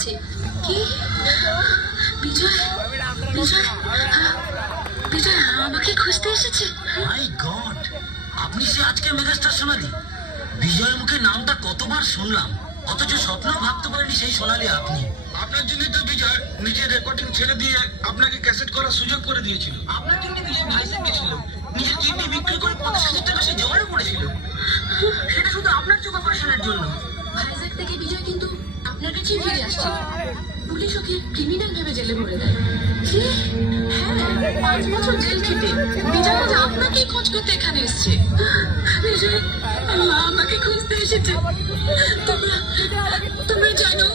এসেছে। কি? বিজয়, বিজয়, বিজয় আমাকে খুঁজতে এসেছে। মাই গড, আপনি সে আজকের মেগাস্টার সোনালি। বিজয়ের মুখে নামটা কতবার শুনলাম, অথচ স্বপ্ন ভাবতে পারিনি সেই সোনালি আপনি। আপনার জন্যই তো বিজয় নিজের রেকর্ডিং ছেড়ে দিয়ে আপনাকে ক্যাসেট করার সুযোগ করে দিয়েছিল। আপনার জন্য বিজয় ভাইসেট গেছিল, নিজের কিডনি বিক্রি করে 50,000 টাকা সে জোগাড় করেছিল, সেটা শুধু আপনার চোখ অপারেশনের জন্য। ভাইজ্যাক থেকে বিজয় কিন্তু আপনার কাছেই ফিরে আসছে। পুলিশ ওকে ক্রিমিনাল ভেবে জেলে ভরে দেয়। কি? হ্যাঁ, 5 বছর জেল খেটে বিজয় আজ আপনাকেই খোঁজ করতে এখানে এসছে। বিজয় আমাকে খুঁজতে এসেছে। তোমরা জানো